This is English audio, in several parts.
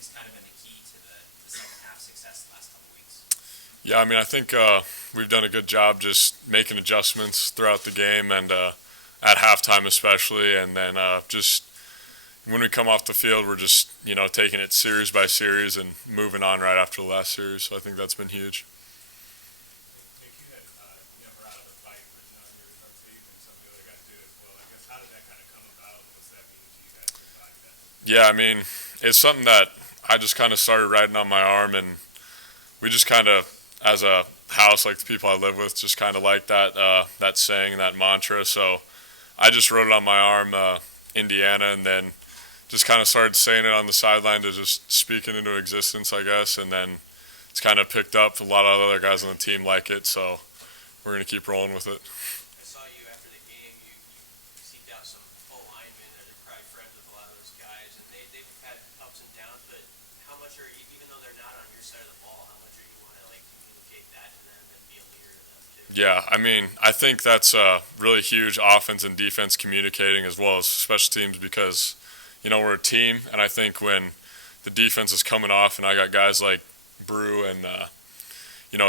think's kind of been the key to the second half success the last couple weeks? Yeah, I mean, I think we've done a good job just making adjustments throughout the game and at halftime especially, and then just when we come off the field, we're just taking it series by series and moving on right after the last series. So I think that's been huge. Nick, you had were out of the fight written on your tape, and some of the other guys did as well. I guess how did that kind of come about? What's that mean to you guys in body that? Yeah, I mean, it's something that I just kind of started writing on my arm, and we just kind of, as a house, like the people I live with, just kind of like that saying, that mantra. So I just wrote it on my arm, Indiana, and then just kind of started saying it on the sideline to just speak it into existence, I guess. And then it's kind of picked up. A lot of other guys on the team like it, so we're going to keep rolling with it. I saw you after the game. You seeked out some full linemen. They're probably friends with a lot of those guys, and they've had ups and downs. But how much are you, even though they're not on your side of the ball, how much are you want to communicate that to them and be a leader to them too? Yeah, I mean, I think that's really huge, offense and defense communicating as well as special teams, because we're a team, and I think when the defense is coming off and I got guys like Brew and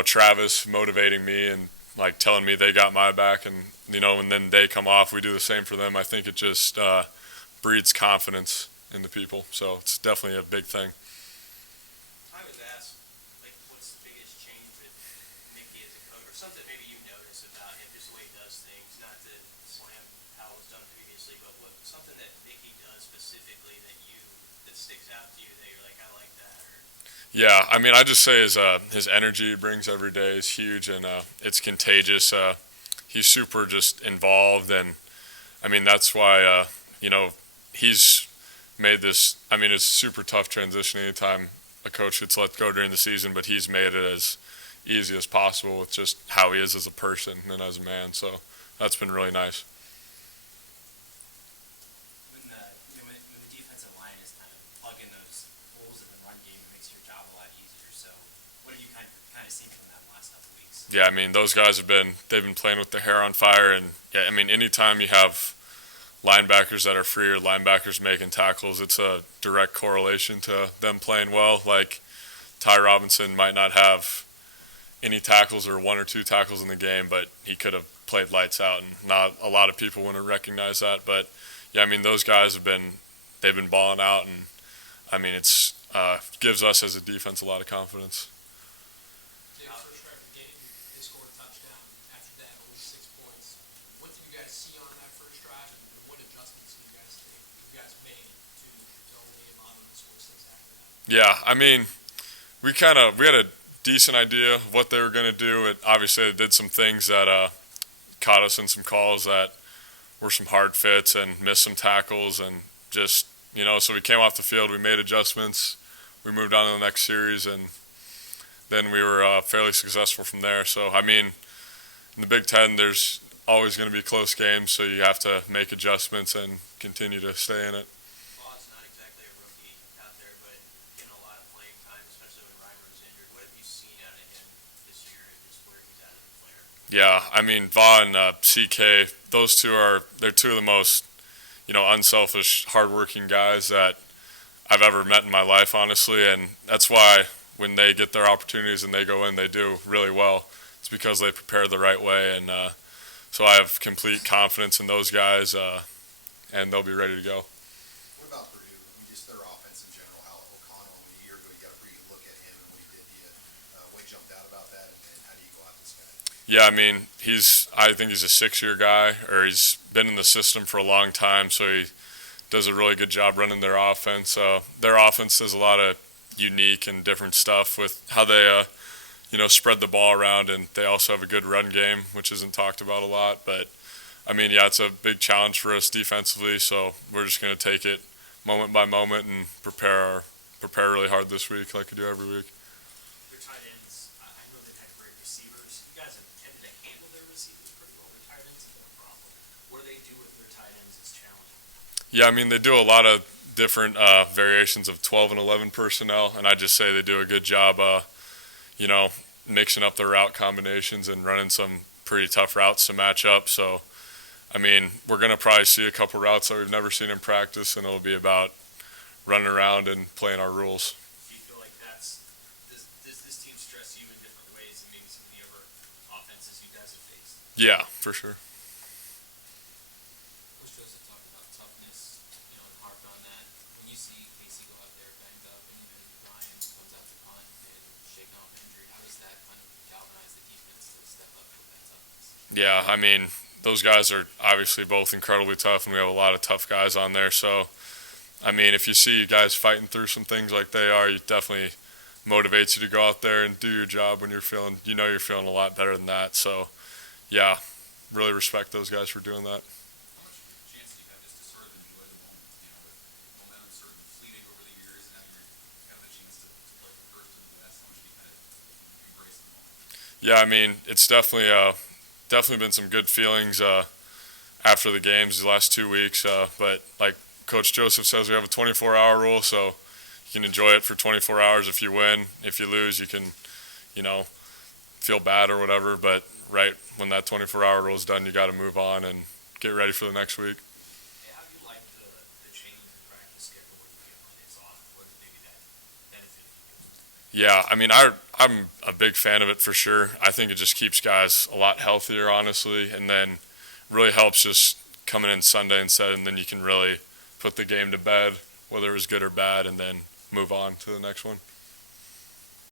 Travis motivating me and like telling me they got my back, and and then they come off, we do the same for them. I think it just breeds confidence in the people, so it's definitely a big thing. I was asked, what's the biggest change with Mickey as a coach, or something maybe you notice about him, just the way he does things, not to slam how it was done previously, but something that Mickey does specifically that sticks out to you that you're like, I like that, or... Yeah, I mean, I just say his energy he brings every day is huge, and it's contagious. He's super just involved, and I mean that's why he's made this. I mean, it's a super tough transition anytime a coach gets let go during the season, but he's made it as easy as possible with just how he is as a person and as a man. So that's been really nice. When the defensive line is kind of plugging those holes in the run game, it makes your job a lot easier. So what have you kind of seen from them the last couple weeks? Yeah, I mean, those guys they've been playing with their hair on fire, and yeah, I mean, anytime you have linebackers that are free or linebackers making tackles, it's a direct correlation to them playing well. Like Ty Robinson might not have any tackles or one or two tackles in the game, but he could have played lights out, and not a lot of people wouldn't recognize that. But yeah, I mean, those guys they've been balling out, and I mean, it's gives us as a defense a lot of confidence. First drive of the game, they scored a touchdown. After that, only 6 points. What did you guys see on that first drive, and what adjustments do you guys think you guys made to only allow them to score 6 after that? Yeah, I mean, we had a decent idea of what they were going to do. Obviously, they did some things that caught us in some calls that were some hard fits and missed some tackles, and just so we came off the field, we made adjustments, we moved on to the next series, and then we were fairly successful from there. So I mean, in the Big Ten, there's always going to be close games, so you have to make adjustments and continue to stay in it. Vaughn's not exactly a rookie out there, but getting a lot of playing time, especially when Reimer's injured. What have you seen out of him this year, and just where he's at as a player? Yeah, I mean, Vaughn and CK, they're two of the most unselfish, hardworking guys that I've ever met in my life, honestly, and that's why when they get their opportunities and they go in, they do really well. It's because they prepare the right way, and so I have complete confidence in those guys, and they'll be ready to go. What about Purdue? I mean, just their offense in general. How O'Connell, a year ago, you got a pretty good look at him and what he did to you. What jumped out about that, and how do you go at this guy? Yeah, I mean, I think he's a 6-year guy, or he's been in the system for a long time, so he does a really good job running their offense. Their offense does a lot of unique and different stuff with how they, spread the ball around, and they also have a good run game, which isn't talked about a lot. But I mean, yeah, it's a big challenge for us defensively, so we're just going to take it moment by moment and prepare really hard this week, like we do every week. Your tight ends, I know they've had great receivers. You guys have tended to handle their receivers pretty well. Their tight ends have been a problem. What do they do with their tight ends is challenging? Yeah, I mean, they do a lot of different variations of 12 and 11 personnel, and I just say they do a good job, mixing up their route combinations and running some pretty tough routes to match up. So, I mean, we're going to probably see a couple routes that we've never seen in practice, and it'll be about running around and playing our rules. Yeah, for sure. Coach Joseph talked about toughness, and harped on that. When you see Casey go out there banged up, and even Ryan comes out to punt and shaking off injury, how does that kind of galvanize the defense to step up with that toughness? Yeah, I mean, those guys are obviously both incredibly tough, and we have a lot of tough guys on there. So, I mean, if you see guys fighting through some things like they are, it definitely motivates you to go out there and do your job when you're feeling a lot better than that. So, yeah, really respect those guys for doing that. How much chance do you have just to sort of enjoy the moment, with momentum sort of fleeting over the years, and now you have a chance to play from first to the best? How much do you kind of embrace the moment? Yeah, I mean, it's definitely been some good feelings after the games the last 2 weeks. But like Coach Joseph says, we have a 24-hour rule, so you can enjoy it for 24 hours if you win. If you lose, you can, feel bad or whatever. But right when that 24-hour rule is done, you got to move on and get ready for the next week. Hey, how do you like the change in practice schedule when you get Mondays off? What maybe that benefit you? Yeah, I mean, I'm a big fan of it for sure. I think it just keeps guys a lot healthier, honestly, and then really helps just coming in Sunday instead, and then you can really put the game to bed, whether it was good or bad, and then move on to the next one.